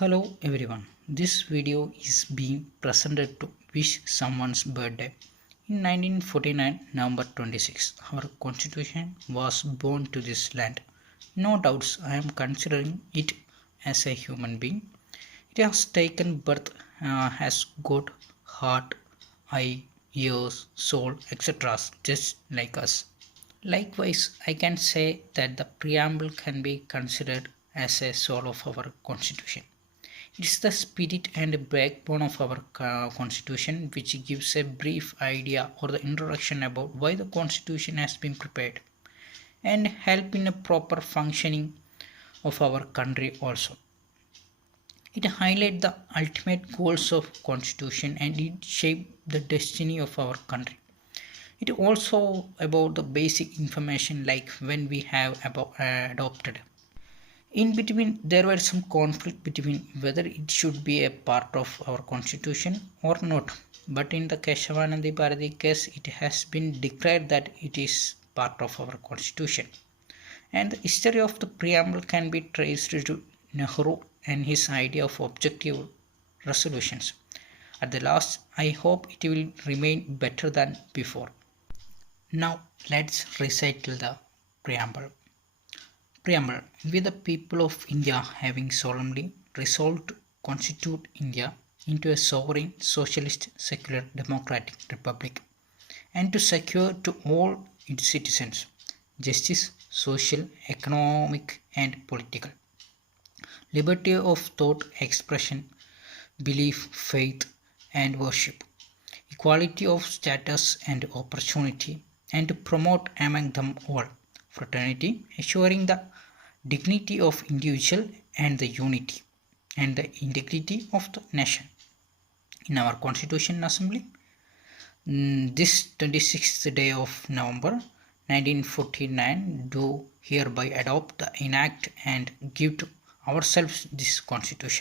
Hello everyone. This video is being presented to wish someone's birthday. In 1949, November 26, our constitution was born to this land. No doubts, I am considering it as a human being. It has taken birth, has got heart, eye, ears, soul, etc. just like us. Likewise, I can say that the preamble can be considered as a soul of our constitution. It is the spirit and backbone of our constitution, which gives a brief idea or the introduction about why the constitution has been prepared and help in a proper functioning of our country also. It highlights the ultimate goals of constitution and it shape the destiny of our country. It also about the basic information like when we have adopted. In between, there were some conflict between whether it should be a part of our constitution or not. But in the Keshavanandi Bharati case, it has been declared that it is part of our constitution. And the history of the preamble can be traced to Nehru and his idea of objective resolutions. At the last, I hope it will remain better than before. Now, let's recite the preamble. Preamble. We the people of India having solemnly resolved to constitute India into a sovereign, socialist, secular, democratic republic and to secure to all its citizens justice, social, economic and political, liberty of thought, expression, belief, faith and worship, equality of status and opportunity and to promote among them all fraternity, assuring the dignity of individual and the unity and the integrity of the nation. In our Constitution Assembly, this 26th day of November 1949, do hereby adopt, enact, and give to ourselves this Constitution.